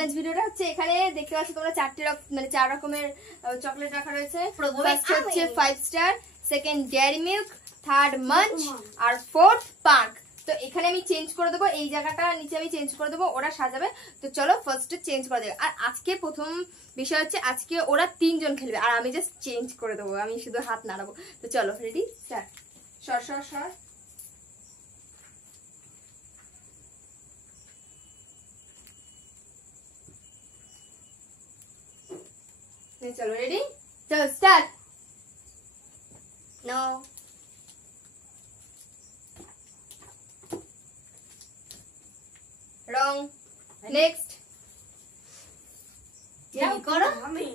Challenge ভিডিওটা হচ্ছে এখানে দেখতে পাচ্ছ তোমরা 4 রকমের চকলেট রাখা রয়েছে। ফার্স্ট হচ্ছে 5 Star, second Dairy Milk, third Munch আর ফোর্থ পার্ক। তো এখানে আমি চেঞ্জ করে দেবো, এই জায়গাটা নিচে আমি চেঞ্জ করে দেবো, ওরা সাজাবে। তো চলো ফার্স্টে চেঞ্জ করা যাবে। আর আজকে প্রথম বিষয় হচ্ছে আজকে ওরা 3 জন খেলবে আর আমি জাস্ট চেঞ্জ করে দেবো, আমি শুধু হাত নাড়াবো। তো চলো রেডি স্টার্ট। সর সর সর। চলো রেডি, চলো স্টার্ট। নো রং। নেক্সট করো। আমি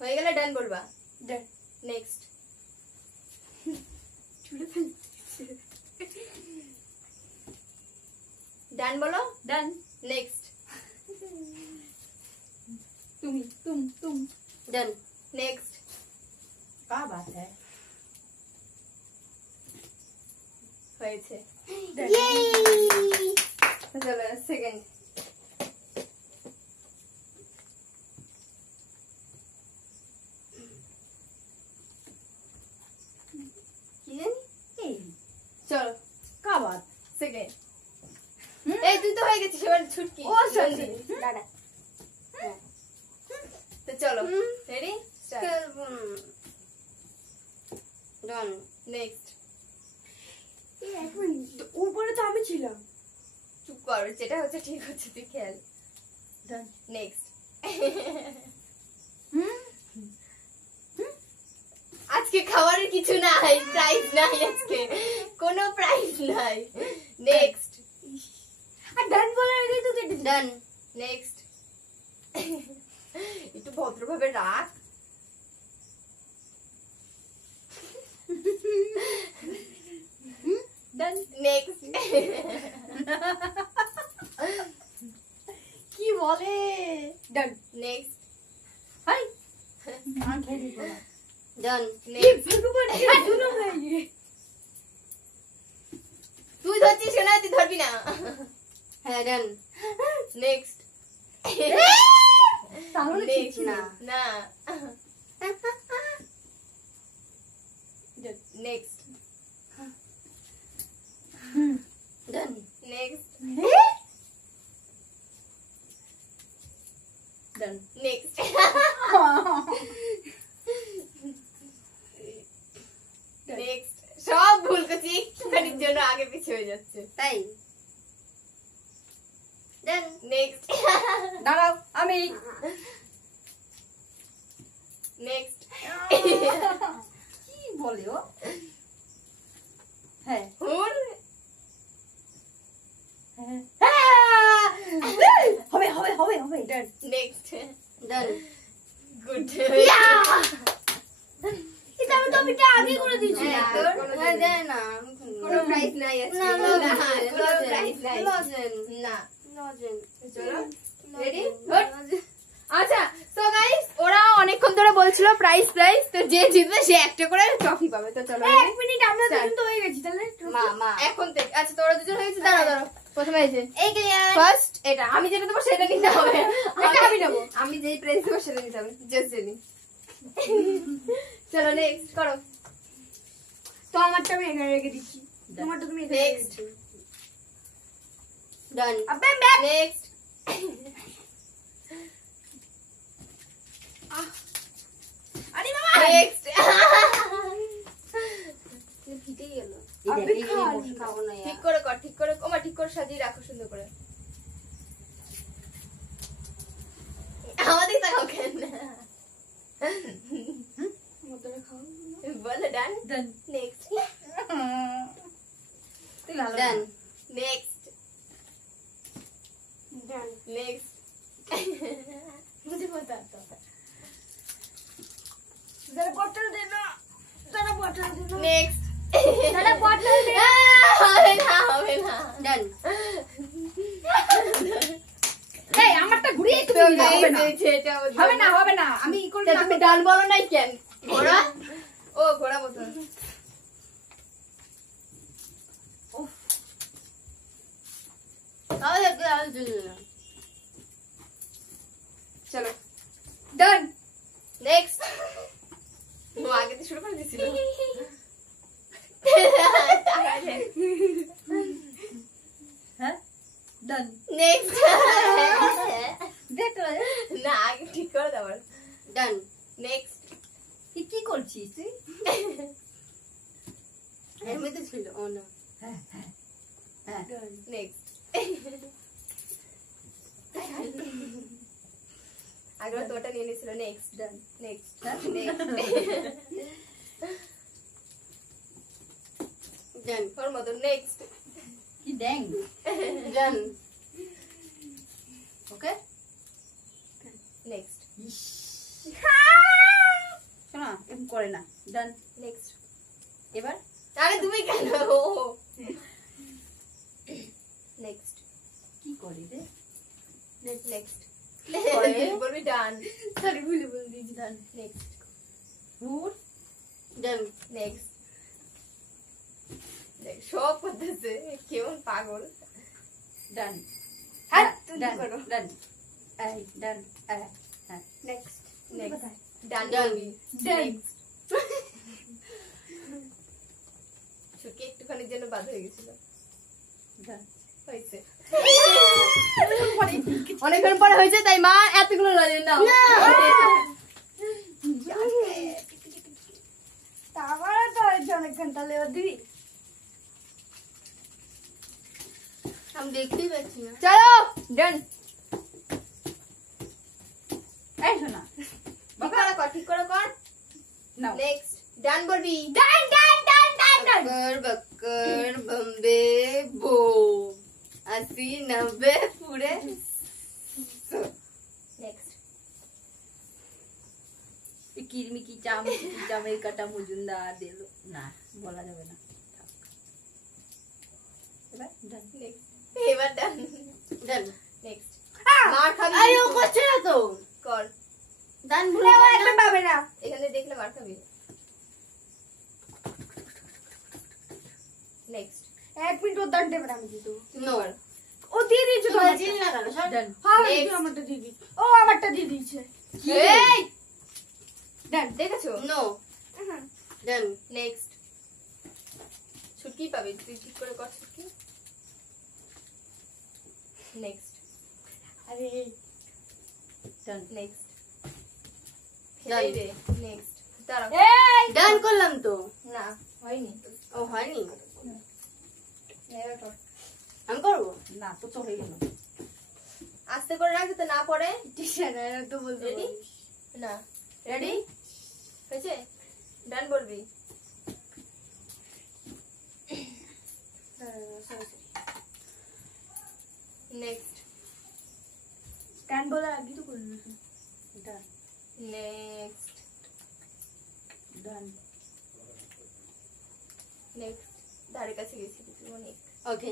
হয়ে গেলে ডান বলবা। ডান। নেক্সট ডান বলো। ডান। নেক্সট तुम डन। नेक्स्ट क्या बात है হয়েছে। চলো সেকেন্ড। কি জানি চলো কা বাত সেকেন্ড। এই তুই তো হয়ে গেছিস এবার ছুটকি। ও সরি দাদা। তো চলো রেডি স্টার্ট। ডান। নেক্সট এক মিনিট উপরে তো আমি ছিলাম। চুপ কর, যেটা হচ্ছে ঠিক হচ্ছে তুই খেল। ডান। নেক্সট আজকে খাবারের কিছু নাই, প্রাইজ নাই, আজকে কোনো প্রাইজ নাই। নেক্সট আর ডান বলার আগে তো ডান। নেক্সট একটু ভদ্রভাবে রাখ। ডান। নেক্সট কি বলে। ডান। নেক্সট হাই আমি খেলি বলা। ডান। নেক্সট তুই ধরছিস না, তুই ধরবি না। হ্যাঁ ডান। নেক্সট না না। Next done. Next done. Next next সব ভুল করছি, একটুখানির জন্য আগে পিছিয়ে হয়ে যাচ্ছে তাই। ডান। নেক্সট দাঁড়াও আমি। নেক্সট কি বলে ও। হ্যাঁ হুর হবে হবে হবে হবে। ডান। নেক্সট ডান। গুড। এটা আমি তো এটা আগে করে দিয়েছি। না দেয় না, কোনো প্রাইস নাই আছে। না কোনো প্রাইস নাই না। চলো রেডি। আচ্ছা সো গাইস ওরা অনেকক্ষণ ধরে বলছিল প্রাইস প্রাইস, তো যে জিতবে সে একটা করে ট্রফি পাবে। তো চলো এক মিনিট, আমরা দুজন তো হয়ে গেছি তাহলে মা এখন থেকে। আচ্ছা তোরা দুজন হয়ে গেছে, দাঁড়াও দাঁড়াও। প্রথমে এই যে এই ফার্স্ট এটা আমি যেটা দেবো সেটা নিতে হবে। এটা আমি নেবো, আমি যেই প্রাইস দেবো সেটা নিতে হবে, জাস্ট জেনি। চলো নেক্সট করো। তো আমারটা আমি এখানে রেখে দিচ্ছি, তোমারটা তুমি নেক্সট। ডান। আবে ব্যাক। নেক্সট আরে মামা নেক্সট ভিজে গেল। আবে খাবো না। ঠিক করে কর, ঠিক করে ওমা ঠিক করে সাজিয়ে রাখো সুন্দর করে। আমাদের তাকাও কেন মতরে খাও বলে। ডান। Done. Next done. Next done. Next मुझे पता था जरा बॉटल देना, जरा बॉटल देना। नेक्स्ट जरा बॉटल दे। হবে না ডান। এই আমারটা ঘুরিয়ে তুমি হবে না, হবে না হবে না। আমি ই করে তুমি ডান বলো নাই কেন? ঘোড়া ও ঘোড়া বলতো। চলো ডান নেক্সট ও আগে তো শুরু করে দিছিল হ্যাঁ ডান নেক্সট দেখো না আগে ঠিক করে দাও ডান নেক্সট কি করছিস তুই এমনি তো ছিল ও না হ্যাঁ হ্যাঁ হ্যাঁ নেক্সট আগে তোটা নিয়ে নিছিল নেক্সট ডান নেক্সট ডান ওর মতো নেক্সট কি ড্যাং ডান ওকে নেক্সট শোনা এরকম করে না ডান নেক্সট এবার আরে তুমি কেন নেক্সট কি করি রে নেক্সট করে? বলবি ডান সরি ভুলে বলে দিয়েছি ডান নেক্সট হুর ডান নেক্সট সব করতেছে কেমন পাগল ডান হাত তুমি ডান করো ডান এই ডান হ্যাঁ নেক্সট নেক্সট ডান ডান ডান ছুটি একটুখানির জন্য বাধা হয়ে গেছিল ডান হয়েছে অনেকক্ষণ পরে হয়েছে তাই মা এতগুলো লজেন নাও তারপরে তো হয়েছে অনেকক্ষণ তাহলে দিবি আমি দেখতেই পাচ্ছি না চলো ডান এই শোনা ঠিক করে কর নাও নেক্সট ডান বলবি ডান ডান ডান ডান ডান বক্কর বম্বে বো 80 90 পুরে নেক্সট কিরমিকি চামের কাটা মজুমদার দিল না বলা যাবে না এবার ডান এবার ডান ডান নেক্সট মার খাবি আরে ও করছে না তো কর ডান ভুলে একবার পাবে না এখানে দেখলে মার খাবি নেক্সট 1 মিনিট ওর ডান টেপে আমি দিতে নো ও দিয়ে দিয়েছে তো জিল না কেন সব ডান হ্যাঁ আমারটা দিয়ে দিই ও আমারটা দিয়ে দিয়েছে এই ডান দেখেছো নো ডান নেক্সট ছুটকি পাবে তুই ঠিক করে কর ছুটকি নেক্সট আরে ডান নেক্সট ডান নেক্সট দাঁড়াও এই ডান করলাম তো না হয়নি ও হয়নি আমি করবো না তো তো হয়ে গেল আস্তে করে রাখতে তো না পড়ে তো বলতে রেডি না রেডি হয়েছে ডান বলবি নেক্সট ডান বলার আগে তো করবি ডান নেক্সট ডান নেক্সট ধারে কাছে গেছি তুই অনেক ওকে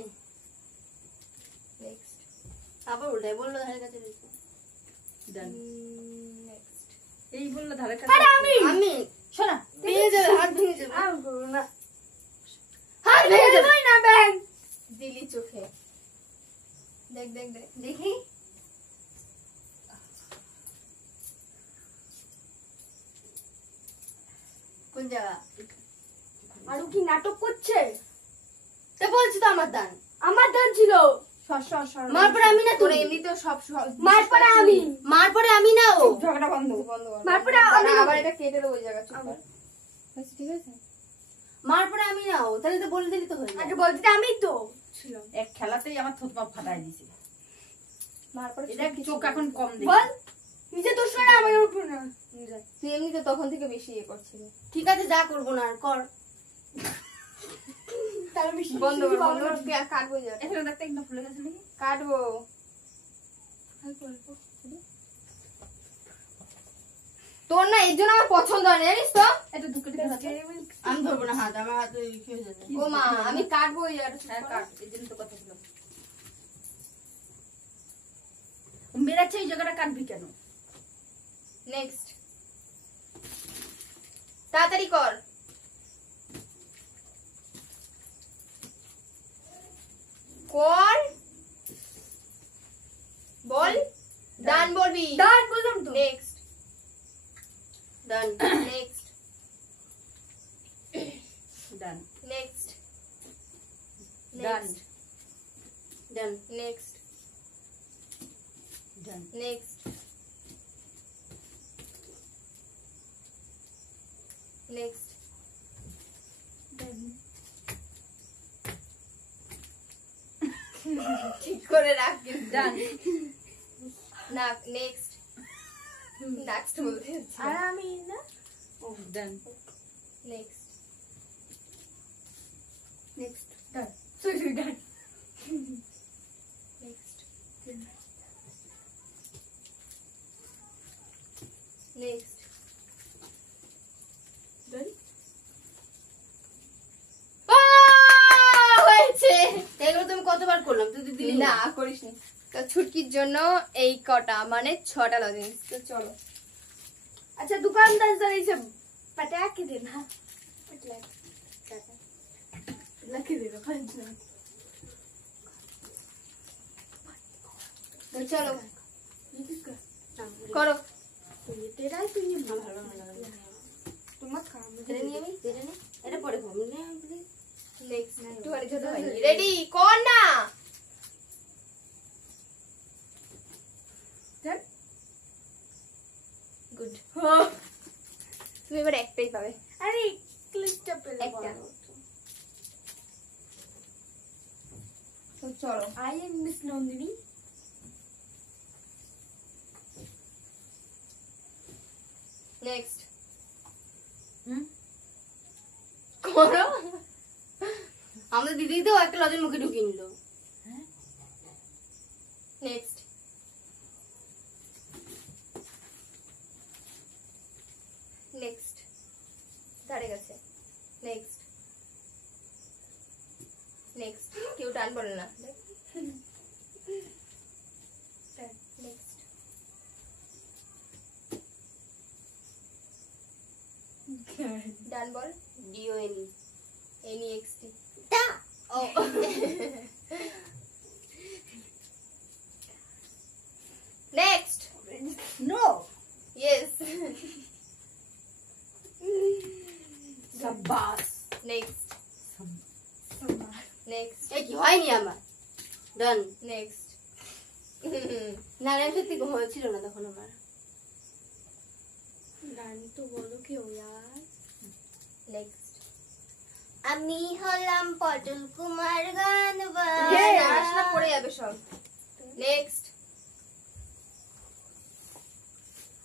নেক্সট আবার উল্টাই বললো ধারে কাছে গেছি ডান নেক্সট এই বললো ধারে কাছে আরে আমি শোনা ভেঙে যাবে হাত ভেঙে যাবে আমি করবো না হাত ভেঙে যাবে না ব্যাং দিলি চোখে দেখ দেখ দেখ দেখি কোন জায়গা আরো কি নাটক করছে তা বলছি তো আমার দান ছিল মার পরে আমি না তোর এমনি তো সব মার পরে আমি না ও ঝগড়া বন্ধ মার পরে আমি আবার এটা কেটে দেবো জায়গা চুপ ঠিক আছে মার পরে আমি না ও তাহলে তো বলে দিলি তো হয়ে আগে বলতে আমি তো ছিল এক খেলাতেই আমার থুতপা ফাটাই দিছে মার পরে এটা চোখ এখন কম দেখি বল নিজে দোষ করে আমার উঠবো না তুই এমনি তো তখন থেকে বেশি ইয়ে করছিলি ঠিক আছে যা করবো না আর কর তাহলে বেশি বন্ধ কর বন্ধ কর কাটবো যা এখানে দেখতে একদম ফুলে গেছে নাকি কাটবো তোর না এর জন্য আমার পছন্দ হয় না জানিস তো এটা দুটো দিকে হাতে আমি ধরবো না হাত আমার হাতে কি হয়ে যাবে ও মা আমি কাটবো আর হ্যাঁ কাট এই জন্য তো কথা ছিল মেরাচ্ছে এই জায়গাটা কাটবি কেন নেক্সট তাড়াতাড়ি কর কর next done next done done next done next next ঠিক করে রাখ ডান না নেক্সট নেক্সট বলতে আর আমি না ডান নেক্সট নেক্সট ডান সরি ডান নেক্সট নেক্সট ডান হয়েছে। এগুলো তুমি কতবার করলাম? তুই দিলি না, করিসনি। তো ছুটকির জন্য এই কটা মানে 6টা লজেন্স। তো চলো। अच्छा दुकानदार जरा इसे पटा के देना पटला के देना पंचना তো চলো ये किसका করো। तो ये तेरा है तो ये ভালো तुम मत खा मुझे এটা নিয়ে আমি এটা নে এটা পরে খাবো না প্লিজ। নেক্সট একটু আরে ছোট হয়। রেডি কর না। Done good. তুমি এবার একটাই পাবে। अरे क्लिस्टर पे একটা। लगाओ তো চলো। I am miss Nandini next হুম করো। আমাদের দিদি তো একটা লজের মুখে ঢুকিয়ে নিল। হ্যাঁ নেক্সট নেক্সট দাঁড়ে গেছে। নেক্সট নেক্সট কেউ টান বলে না। নেক্সট ডান বল। ডিওএনই এনইএক্সটি ও নেক্সট নো ইয়েস সাবাস নেক্সট संभाल নেক্সট এই কি হয়নি আমার ডান নেক্সট না না সত্যি হয়েছিল না তখন আমার रानी तो बोलो क्यों यार নেক্সট আমি হলাম পটল কুমার গান Yes. নাচনা পড়ে যাবে সব নেক্সট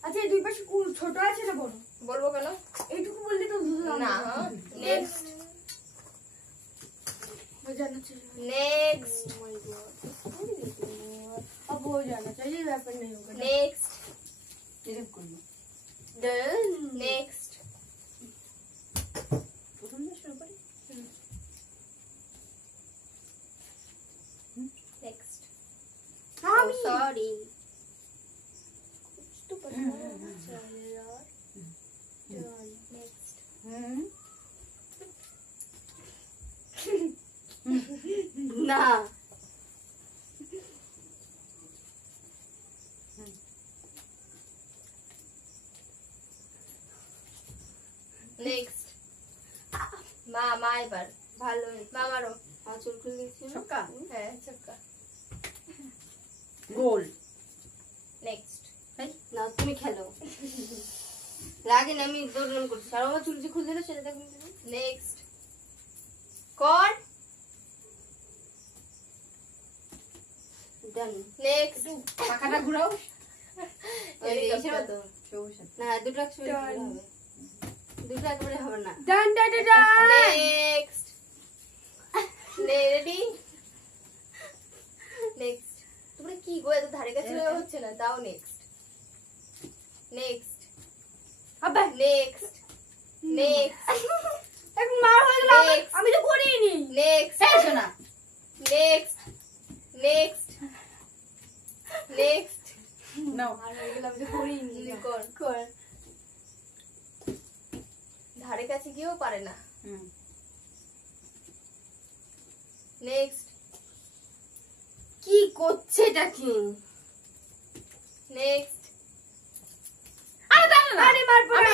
अच्छा দুই পাশে ছোট আছে না বড় বলবো কেন এইটুকু বললে তো বুঝলাম না নেক্সট हो जाना चाहिए নেক্সট Oh my God. अब हो जाना चाहिए वेपन नहीं होगा নেক্সট এরকম করবো ডান নেক্সট প্রথম দিয়ে শুরু করি নেক্সট हाँ সরি कुछ तो पता चाहिए यार নেক্সট হুম না নেক্সট মা মা এবার ভালো মা মারো মা চুল খুলে দিয়েছি ছক্কা হ্যাঁ ছক্কা গোল নেক্সট এই না তুমি খেলো রাগে না আমি দৌড়ান করছি আর আমার চুল যে খুলে দিল সেটা দেখুন নেক্সট কর ডান নেক্সট পাখাটা ঘুরাও এই হিসেবে তো সবুজ সাথে না দুটো একসাথে হবে দুটো একবারে হবে না done done done next ready next তোমরা কি গো এত ধারে কাছে হচ্ছে না দাও নেক্সট নেক্সট अबे নেক্সট নেক্সট एक मार हो गया Next. আমি তো করিনি নেক্সট এই শোনা নেক্সট নেক্সট নেক্সট নাও মার হয়ে গেল আমি তো করিনি কর কর ধারে কাছে কেউ পারে না হুম নেক্সট কি করছে এটা কি নেক্সট আরে দাঁড়া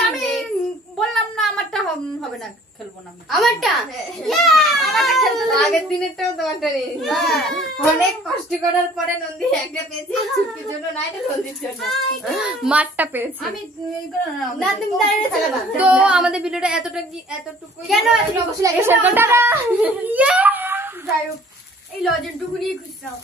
আমি বললাম না আমারটা হবে না, খেলবো না। আমারটা আগের দিনেরটাও তোমারটা নেই। অনেক কষ্ট করার পরে নন্দী একটা পেয়েছি, ছুটির জন্য না, এটা নন্দীর জন্য মাঠটা পেয়েছি আমি না, তুমি দাঁড়িয়ে চালাবা। তো আমাদের ভিডিওটা এতটুকু কেন অবশ্যই লাগে। যাই হোক এই লজেন্টুকু নিয়ে খুঁজতাম।